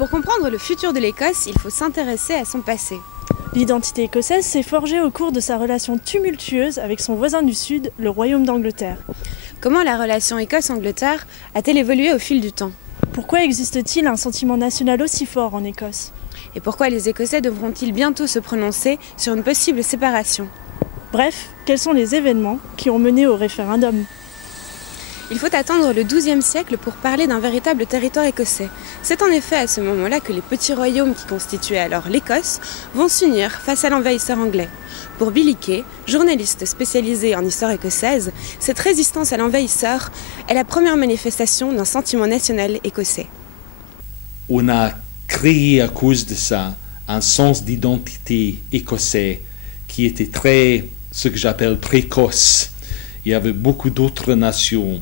Pour comprendre le futur de l'Écosse, il faut s'intéresser à son passé. L'identité écossaise s'est forgée au cours de sa relation tumultueuse avec son voisin du Sud, le Royaume d'Angleterre. Comment la relation Écosse-Angleterre a-t-elle évolué au fil du temps? Pourquoi existe-t-il un sentiment national aussi fort en Écosse? Et pourquoi les Écossais devront-ils bientôt se prononcer sur une possible séparation? Bref, quels sont les événements qui ont mené au référendum? Il faut attendre le XIIe siècle pour parler d'un véritable territoire écossais. C'est en effet à ce moment-là que les petits royaumes qui constituaient alors l'Écosse vont s'unir face à l'envahisseur anglais. Pour Billy Kay, journaliste spécialisé en histoire écossaise, cette résistance à l'envahisseur est la première manifestation d'un sentiment national écossais. On a créé à cause de ça un sens d'identité écossais qui était ce que j'appelle précoce. Il y avait beaucoup d'autres nations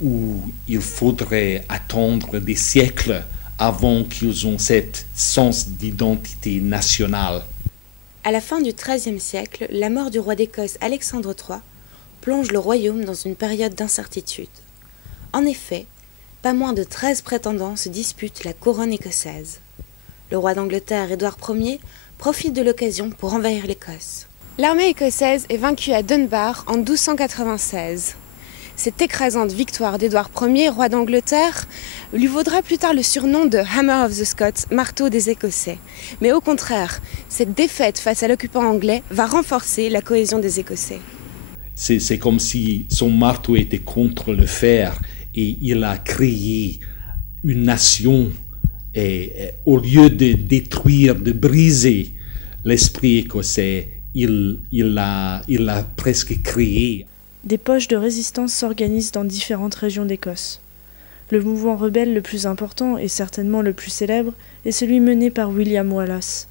où il faudrait attendre des siècles avant qu'ils aient ce sens d'identité nationale. À la fin du XIIIe siècle, la mort du roi d'Écosse Alexandre III plonge le royaume dans une période d'incertitude. En effet, pas moins de 13 prétendants se disputent la couronne écossaise. Le roi d'Angleterre, Édouard Ier, profite de l'occasion pour envahir l'Écosse. L'armée écossaise est vaincue à Dunbar en 1296. Cette écrasante victoire d'Édouard Ier, roi d'Angleterre, lui vaudra plus tard le surnom de Hammer of the Scots, marteau des Écossais. Mais au contraire, cette défaite face à l'occupant anglais va renforcer la cohésion des Écossais. C'est comme si son marteau était contre le fer et il a créé une nation et au lieu de détruire, de briser l'esprit écossais, il l'a presque créé. Des poches de résistance s'organisent dans différentes régions d'Écosse. Le mouvement rebelle le plus important et certainement le plus célèbre est celui mené par William Wallace.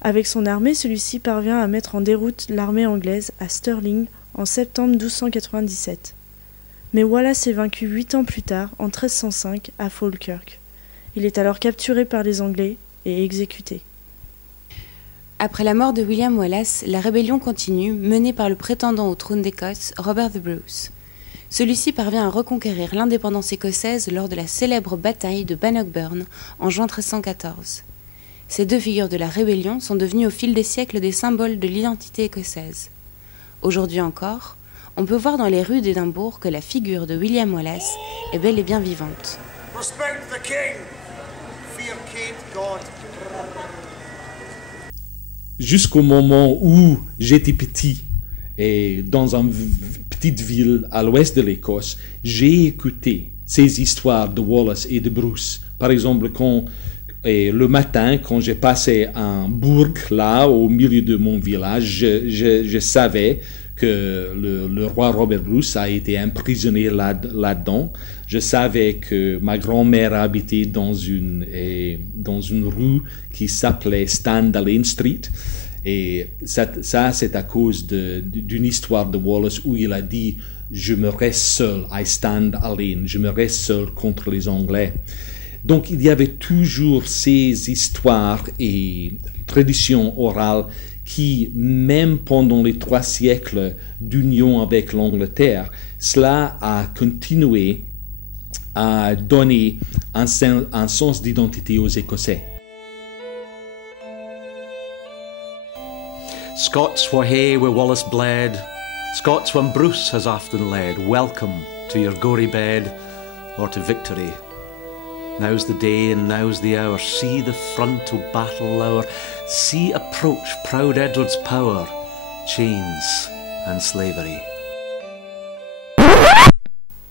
Avec son armée, celui-ci parvient à mettre en déroute l'armée anglaise à Stirling en septembre 1297. Mais Wallace est vaincu 8 ans plus tard, en 1305, à Falkirk. Il est alors capturé par les Anglais et exécuté. Après la mort de William Wallace, la rébellion continue, menée par le prétendant au trône d'Écosse, Robert the Bruce. Celui-ci parvient à reconquérir l'indépendance écossaise lors de la célèbre bataille de Bannockburn en juin 1314. Ces deux figures de la rébellion sont devenues au fil des siècles des symboles de l'identité écossaise. Aujourd'hui encore, on peut voir dans les rues d'Édimbourg que la figure de William Wallace est bel et bien vivante. Respect the king. Fear Kate God. Jusqu'au moment où j'étais petit et dans une petite ville à l'ouest de l'Écosse, j'ai écouté ces histoires de Wallace et de Bruce. Par exemple, le matin, quand j'ai passé un bourg là au milieu de mon village, je savais que le roi Robert Bruce a été emprisonné là-dedans. Je savais que ma grand-mère habitait dans une rue qui s'appelait Standalane Street. Et ça c'est à cause d'une histoire de Wallace où il a dit « Je me reste seul, I stand alone, je me reste seul contre les Anglais ». Donc il y avait toujours ces histoires et traditions orales qui, même pendant les 3 siècles d'union avec l'Angleterre, cela a continué à donner un sens d'identité aux Écossais. Scots were hey where Wallace bled, Scots when Bruce has often led, welcome to your gory bed or to victory. Now's the day and now's the hour, see the front o' battle lower, see approach proud Edward's power, chains and slavery.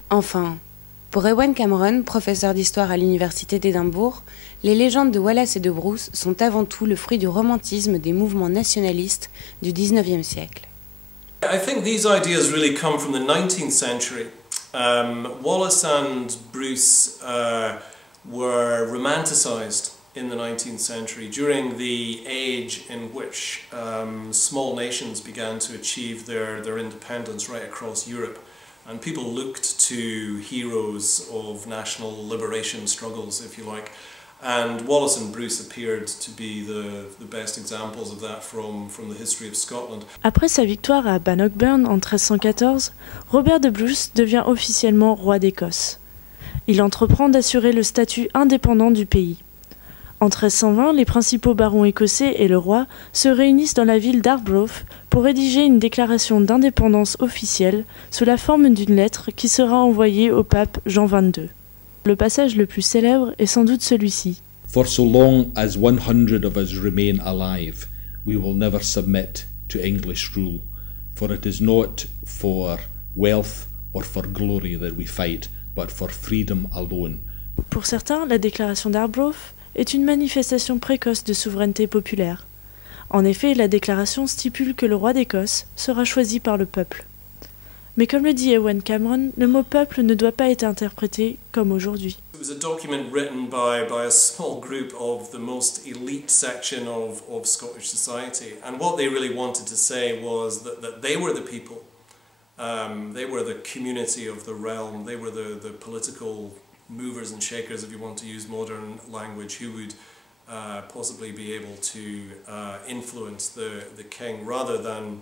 Enfin, pour Ewan Cameron, professeur d'histoire à l'université d'Édimbourg, les légendes de Wallace et de Bruce sont avant tout le fruit du romantisme des mouvements nationalistes du XIXe siècle. I think these ideas really come from the 19th century. Wallace and Bruce were romanticized in the 19th century during the age in which small nations began to achieve their independence right across Europe. And people looked to heroes of national liberation struggles, if you like. And Wallace and Bruce appeared to be the best examples of that from the history of Scotland. Après sa victoire à Bannockburn en 1314, Robert de Bruce devient officiellement roi d'Écosse. Il entreprend d'assurer le statut indépendant du pays. En 1320, les principaux barons écossais et le roi se réunissent dans la ville d'Arbroath pour rédiger une déclaration d'indépendance officielle sous la forme d'une lettre qui sera envoyée au pape Jean XXII. Le passage le plus célèbre est sans doute celui-ci. For so long as 100 of us remain alive, we will never submit to English rule, for it is not for wealth or for glory that we fight, but for freedom alone. Pour certains, la déclaration d'Arbroath est une manifestation précoce de souveraineté populaire. En effet, la déclaration stipule que le roi d'Écosse sera choisi par le peuple. Mais comme le dit Ewen Cameron, le mot peuple ne doit pas être interprété comme aujourd'hui. It was a document written by a small group of the most elite section of Scottish society, and what they really wanted to say was that they were the people, they were the community of the realm, they were the political movers and shakers, if you want to use modern language, who would possibly be able to influence the king rather than,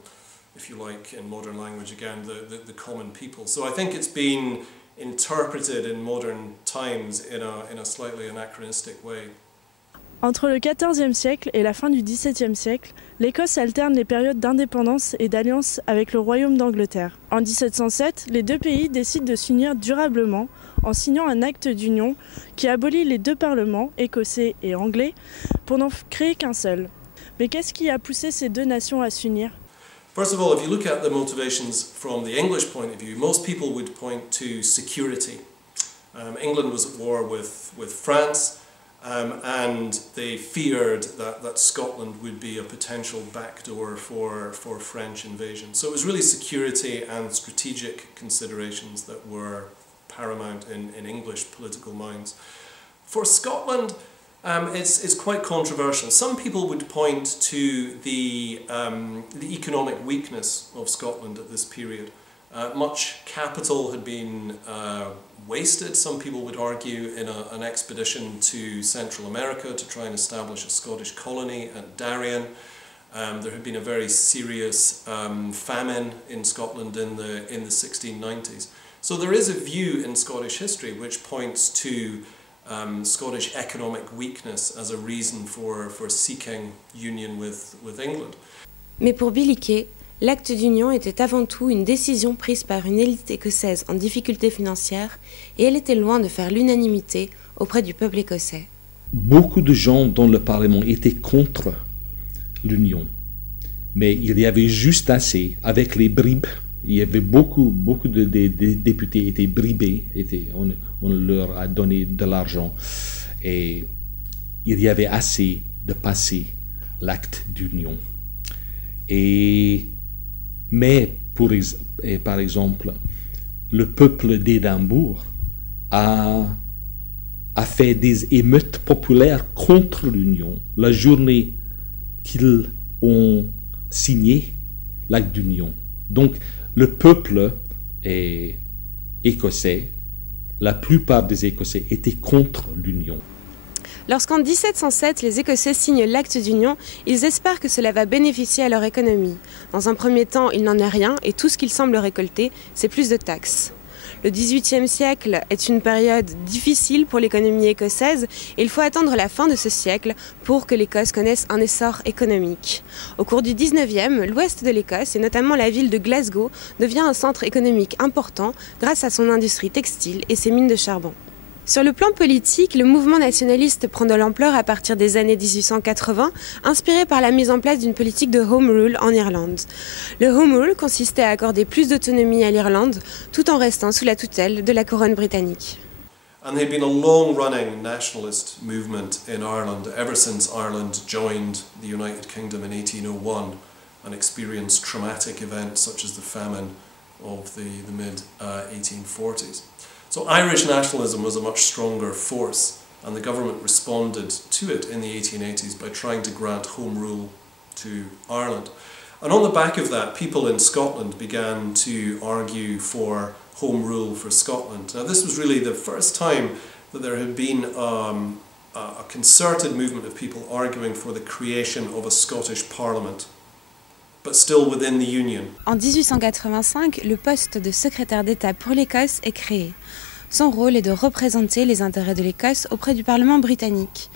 if you like, in modern language again, the common people. So I think it's been interpreted in modern times in a slightly anachronistic way. Entre le XIVe siècle et la fin du XVIIe siècle, l'Écosse alterne les périodes d'indépendance et d'alliance avec le Royaume d'Angleterre. En 1707, les deux pays décident de s'unir durablement en signant un acte d'union qui abolit les deux parlements, écossais et anglais, pour n'en créer qu'un seul. Mais qu'est-ce qui a poussé ces deux nations à s'unir ? First of all, if you look at the motivations from the English point of view, most people would point to security. England was at war with France, and they feared that Scotland would be a potential backdoor for French invasion. So it was really security and strategic considerations that were paramount in English political minds. For Scotland, it's quite controversial. Some people would point to the economic weakness of Scotland at this period. Much capital had been wasted, some people would argue, in an expedition to Central America to try and establish a Scottish colony at Darien. There had been a very serious famine in Scotland in the 1690s. So there is a view in Scottish history which points to Scottish economic weakness as a reason for seeking union with England. Mais pour Billy Kay, l'acte d'union était avant tout une décision prise par une élite écossaise en difficulté financière et elle était loin de faire l'unanimité auprès du peuple écossais. Beaucoup de gens dans le Parlement étaient contre l'union, mais il y avait juste assez, avec les bribes, il y avait beaucoup de députés étaient bribés, on leur a donné de l'argent et il y avait assez de passer l'acte d'union. Mais par exemple, le peuple d'Édimbourg a fait des émeutes populaires contre l'union la journée qu'ils ont signé l'acte d'union. Donc, le peuple écossais, la plupart des Écossais étaient contre l'union. Lorsqu'en 1707, les Écossais signent l'acte d'union, ils espèrent que cela va bénéficier à leur économie. Dans un premier temps, il n'en est rien et tout ce qu'ils semblent récolter, c'est plus de taxes. Le XVIIIe siècle est une période difficile pour l'économie écossaise et il faut attendre la fin de ce siècle pour que l'Écosse connaisse un essor économique. Au cours du XIXe, l'ouest de l'Écosse, et notamment la ville de Glasgow, devient un centre économique important grâce à son industrie textile et ses mines de charbon. Sur le plan politique, le mouvement nationaliste prend de l'ampleur à partir des années 1880, inspiré par la mise en place d'une politique de Home Rule en Irlande. Le Home Rule consistait à accorder plus d'autonomie à l'Irlande, tout en restant sous la tutelle de la couronne britannique. And there had been a long-running nationalist movement in Ireland ever since Ireland joined the United Kingdom in 1801 and experienced traumatic events such as the famine of the mid-1840s. So Irish nationalism was a much stronger force, and the government responded to it in the 1880s by trying to grant home rule to Ireland. And on the back of that, people in Scotland began to argue for home rule for Scotland. Now, this was really the first time that there had been a concerted movement of people arguing for the creation of a Scottish Parliament, but still within the Union. En 1885, le poste de secrétaire d'État pour l'Écosse est créé. Son rôle est de représenter les intérêts de l'Écosse auprès du Parlement britannique.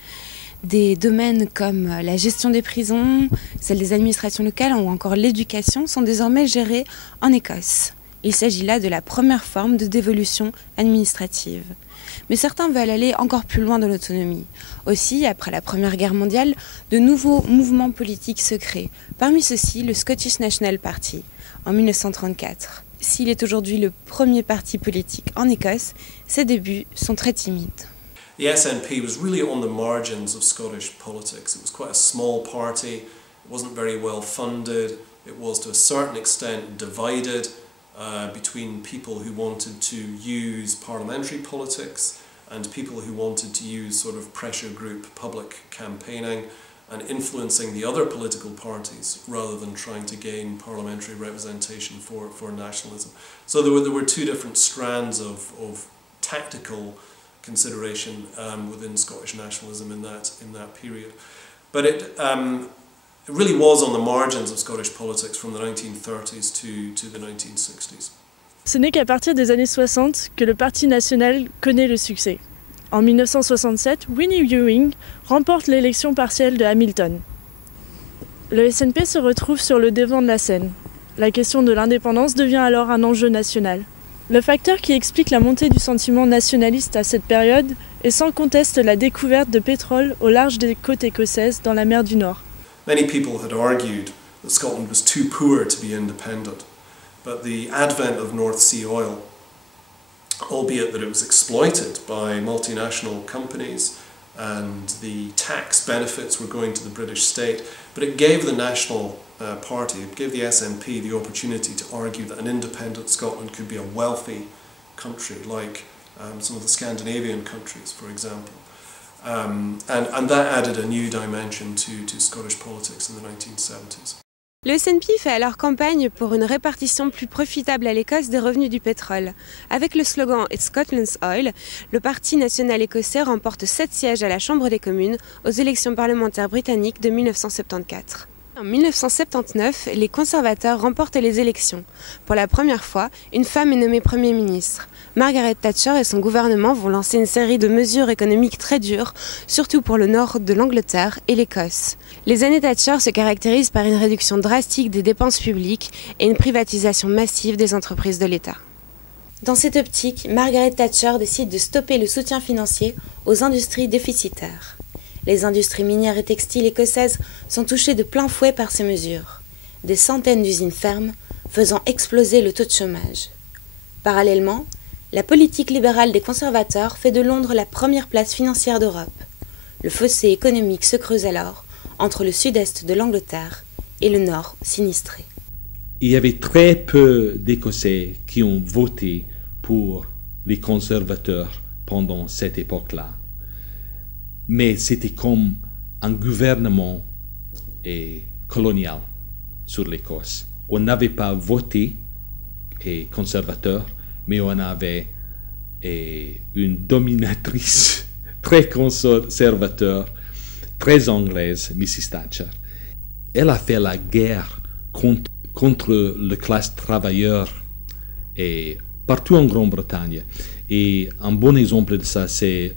Des domaines comme la gestion des prisons, celle des administrations locales ou encore l'éducation sont désormais gérés en Écosse. Il s'agit là de la première forme de dévolution administrative. Mais certains veulent aller encore plus loin dans l'autonomie. Aussi, après la Première Guerre mondiale, de nouveaux mouvements politiques se créent. Parmi ceux-ci, le Scottish National Party, en 1934. S'il est aujourd'hui le premier parti politique en Écosse, ses débuts sont très timides. The SNP was really on the margins of Scottish politics. It was quite a small party, it wasn't very well funded, it was to a certain extent divided between people who wanted to use parliamentary politics and people who wanted to use sort of pressure group public campaigning and influencing the other political parties rather than trying to gain parliamentary representation for nationalism. So there were two different strands of tactical consideration within Scottish nationalism in that period. But it really was on the margins of Scottish politics from the 1930s to the 1960s. Ce n'est qu'à partir des années 60 que le Parti national connaît le succès. En 1967, Winnie Ewing remporte l'élection partielle de Hamilton. Le SNP se retrouve sur le devant de la scène. La question de l'indépendance devient alors un enjeu national. Le facteur qui explique la montée du sentiment nationaliste à cette période est sans conteste la découverte de pétrole au large des côtes écossaises dans la mer du Nord. Many people had argued that Scotland was too poor to be independent, but the advent of North Sea oil, albeit that it was exploited by multinational companies and the tax benefits were going to the British state, but it gave the National Party, it gave the SNP the opportunity to argue that an independent Scotland could be a wealthy country, like some of the Scandinavian countries, for example. And that added a new dimension to Scottish politics in the 1970s. Le SNP fait alors campagne pour une répartition plus profitable à l'Écosse des revenus du pétrole. Avec le slogan « It's Scotland's Oil », le Parti national écossais remporte 7 sièges à la Chambre des communes aux élections parlementaires britanniques de 1974. En 1979, les conservateurs remportent les élections. Pour la première fois, une femme est nommée Premier ministre. Margaret Thatcher et son gouvernement vont lancer une série de mesures économiques très dures, surtout pour le nord de l'Angleterre et l'Écosse. Les années Thatcher se caractérisent par une réduction drastique des dépenses publiques et une privatisation massive des entreprises de l'État. Dans cette optique, Margaret Thatcher décide de stopper le soutien financier aux industries déficitaires. Les industries minières et textiles écossaises sont touchées de plein fouet par ces mesures. Des centaines d'usines ferment, faisant exploser le taux de chômage. Parallèlement, la politique libérale des conservateurs fait de Londres la première place financière d'Europe. Le fossé économique se creuse alors entre le sud-est de l'Angleterre et le nord sinistré. Il y avait très peu d'Écossais qui ont voté pour les conservateurs pendant cette époque-là. Mais c'était comme un gouvernement colonial sur l'Écosse. On n'avait pas voté conservateur, mais on avait une dominatrice très conservateur, très anglaise, Mrs. Thatcher. Elle a fait la guerre contre la classe travailleuse partout en Grande-Bretagne. Et un bon exemple de ça, c'est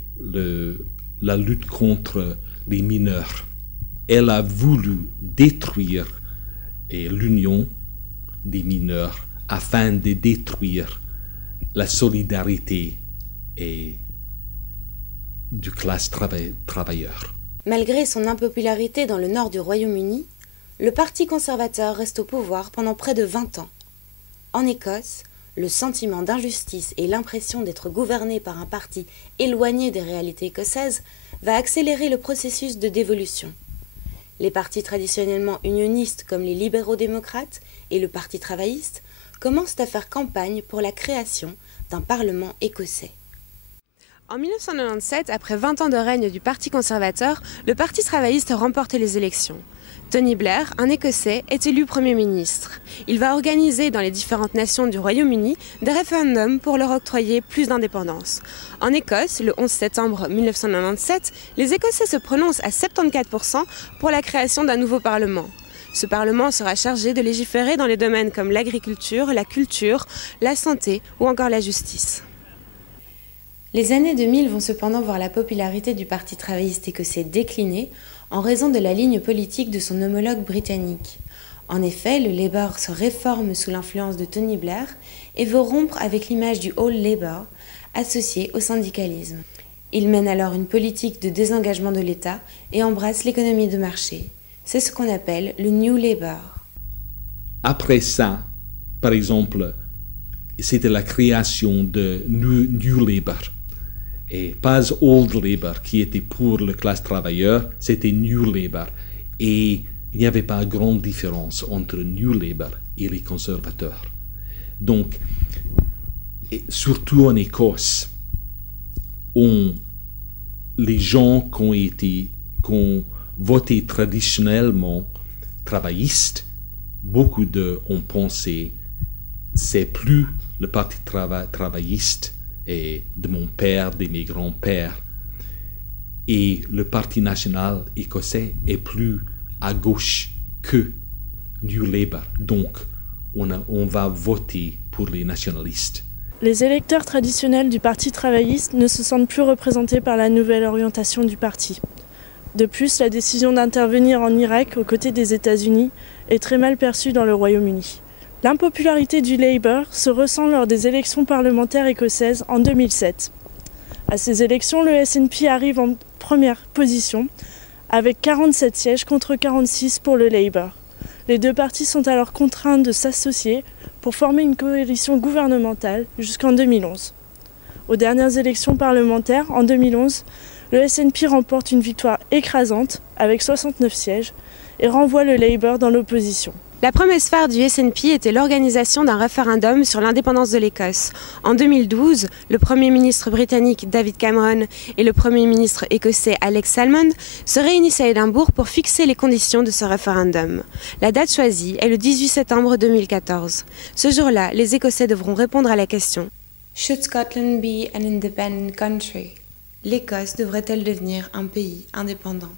la lutte contre les mineurs. Elle a voulu détruire l'union des mineurs afin de détruire la solidarité du classe travailleur. Malgré son impopularité dans le nord du Royaume-Uni, le Parti conservateur reste au pouvoir pendant près de 20 ans. En Écosse, le sentiment d'injustice et l'impression d'être gouverné par un parti éloigné des réalités écossaises va accélérer le processus de dévolution. Les partis traditionnellement unionistes comme les libéraux-démocrates et le Parti travailliste commencent à faire campagne pour la création d'un parlement écossais. En 1997, après 20 ans de règne du Parti conservateur, le Parti travailliste remporte les élections. Tony Blair, un Écossais, est élu Premier ministre. Il va organiser dans les différentes nations du Royaume-Uni des référendums pour leur octroyer plus d'indépendance. En Écosse, le 11 septembre 1997, les Écossais se prononcent à 74% pour la création d'un nouveau Parlement. Ce Parlement sera chargé de légiférer dans les domaines comme l'agriculture, la culture, la santé ou encore la justice. Les années 2000 vont cependant voir la popularité du Parti travailliste écossais décliner en raison de la ligne politique de son homologue britannique. En effet, le Labour se réforme sous l'influence de Tony Blair et veut rompre avec l'image du All Labour associé au syndicalisme. Il mène alors une politique de désengagement de l'État et embrasse l'économie de marché. C'est ce qu'on appelle le New Labour. Après ça, par exemple, c'était la création de New Labour. Et pas Old Labour qui était pour la classe travailleuse, c'était New Labour. Et il n'y avait pas grande différence entre New Labour et les conservateurs. Donc, surtout en Écosse, les gens qui ont voté traditionnellement travaillistes, beaucoup ont pensé c'est plus le parti travailliste et de mon père, de mes grands-pères, et le parti national écossais est plus à gauche que New Labour. Donc, on va voter pour les nationalistes. Les électeurs traditionnels du Parti travailliste ne se sentent plus représentés par la nouvelle orientation du parti. De plus, la décision d'intervenir en Irak aux côtés des États-Unis est très mal perçue dans le Royaume-Uni. L'impopularité du Labour se ressent lors des élections parlementaires écossaises en 2007. À ces élections, le SNP arrive en première position avec 47 sièges contre 46 pour le Labour. Les deux partis sont alors contraints de s'associer pour former une coalition gouvernementale jusqu'en 2011. Aux dernières élections parlementaires, en 2011, le SNP remporte une victoire écrasante avec 69 sièges et renvoie le Labour dans l'opposition. La promesse phare du SNP était l'organisation d'un référendum sur l'indépendance de l'Écosse. En 2012, le Premier ministre britannique David Cameron et le Premier ministre écossais Alex Salmond se réunissent à Édimbourg pour fixer les conditions de ce référendum. La date choisie est le 18 septembre 2014. Ce jour-là, les Écossais devront répondre à la question « Should Scotland be an independent country ?» L'Écosse devrait-elle devenir un pays indépendant ?